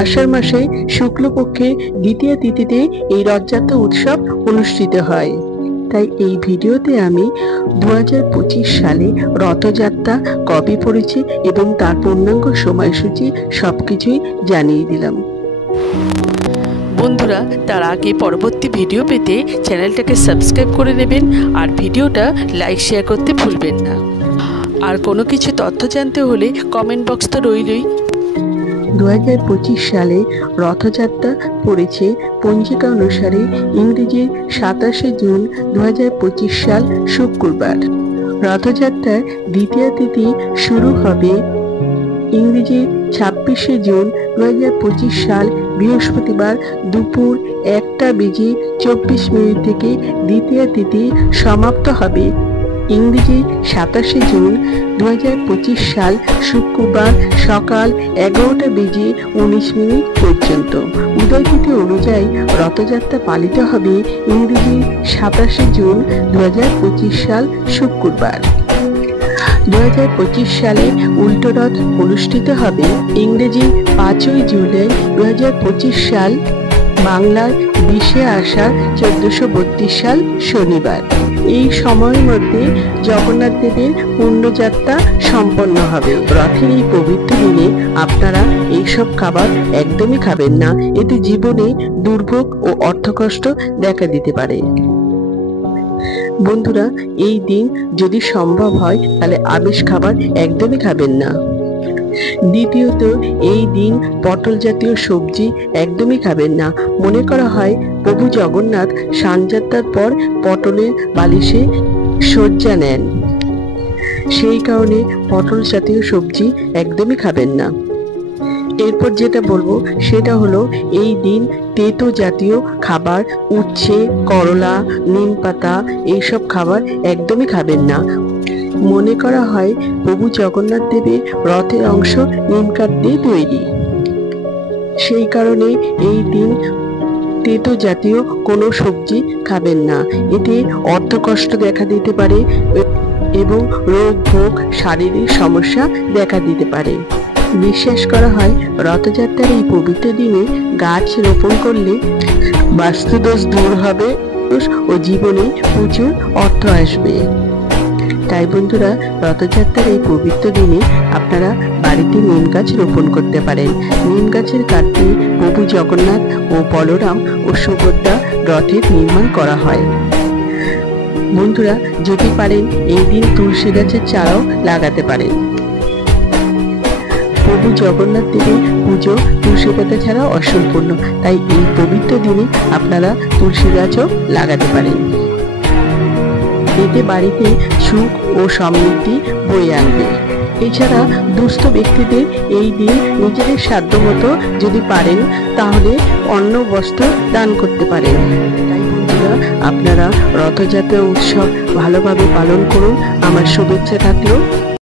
আষাঢ় মাসে শুক্লপক্ষে দ্বিতীয়া তিথিতে এই রথযাত্রা উৎসব অনুষ্ঠিত হয়। তাই এই ভিডিওতে আমি 2025 সালে রথযাত্রা কবে পড়েছে এবং তার পূর্ণাঙ্গ সময়সূচি সবকিছুই জানিয়ে দিলাম। বন্ধুরা, তার আগে পরবর্তী ভিডিও পেতে চ্যানেলটাকে সাবস্ক্রাইব করে নেবেন আর ভিডিওটা লাইক শেয়ার করতে ভুলবেন না। আর কোনো কিছু তথ্য জানতে হলে কমেন্ট বক্স তো রইলই। 2025 সালে রথযাত্রা পড়েছে পঞ্জিকা অনুসারে ইংরেজির 27শে জুন 2025 সাল শুক্রবার। রথযাত্রার দ্বিতীয় তিথি শুরু হবে ইংরেজি 26শে জুন 2025 সাল বৃহস্পতিবার দুপুর 1:24 থেকে দ্বিতীয় তিথি সমাপ্ত হবে ইংরেজি 27শে জুন 2025 সাল শুক্রবার সকাল 11:19 পর্যন্ত। উদয় তিথি অনুযায়ী রথযাত্রা পালিত হবে ইংরেজি 27শে জুন 2025 সাল শুক্রবার। 2025 সালে উল্টো রথ অনুষ্ঠিত হবে ইংরেজি 5ই জুলাই 2025 সাল, বাংলার 20শে আষাঢ় 1432 সাল শনিবার। এই সময়ের মধ্যে জগন্নাথ দেবের পুণ্যযাত্রা সম্পন্ন হবে। রথের এই পবিত্র দিনে আপনারা এইসব খাবার একদমই খাবেন না, এতে জীবনে দুর্ভোগ ও অর্থকষ্ট দেখা দিতে পারে। বন্ধুরা, এই দিন যদি সম্ভব হয় তাহলে আমিষ খাবার একদমই খাবেন না। দ্বিতীয়ত, এই দিন পটল জাতীয় সবজি একদমই খাবেন না। মনে করা হয় প্রভু জগন্নাথ স্নানযাত্রার পর পটলের বালিশে শয্যা নেন, সেই কারণে পটল জাতীয় সবজি একদমই খাবেন না। এরপর যেটা বলবো সেটা হলো এই দিন তেতো জাতীয় খাবার, উচ্ছে, করলা, নিম পাতা এইসব খাবার একদমই খাবেন না। মনে করা হয় প্রভু জগন্নাথ দেবের রথের অংশ নিম কাঠ দিয়ে তৈরি, সেই কারণে এই দিন তেতো জাতীয় কোনো সবজি খাবেন না। এতে অর্থকষ্ট দেখা দিতে পারে এবং রোগ ভোগ, শারীরিক সমস্যা দেখা দিতে পারে। বিশ্বাস করা হয় রথযাত্রার এই পবিত্র দিনে গাছ রোপণ করলে বাস্তুদোষ দূর হবে ও জীবনে প্রচুর অর্থ আসবে। তাই বন্ধুরা, রথযাত্রার এই পবিত্র দিনে আপনারা বাড়িতে নিম গাছ রোপণ করতে পারেন। নিম গাছের কাঠ দিয়ে প্রভু জগন্নাথ ও বলরাম ও সুভদ্রা রথের নির্মাণ করা হয়। বন্ধুরা, যদি পারেন এই দিন তুলসী গাছের চারাও লাগাতে পারেন। প্রভু জগন্নাথ দেবের পুজো তুলসী পাতা ছাড়া অসম্পূর্ণ, তাই এই পবিত্র দিনে আপনারা তুলসী গাছও লাগাতে পারেন। এতে বাড়িতে সুখ ও সমৃদ্ধি বয়ে আনবে। এছাড়া দুস্থ ব্যক্তিদের এই দিন নিজেদের সাধ্যমতো যদি পারেন তাহলে অন্ন বস্ত্র দান করতে পারেন। তাই বন্ধুরা, আপনারা রথযাত্রা উৎসব ভালোভাবে পালন করুন। আমার শুভেচ্ছা থাকলো।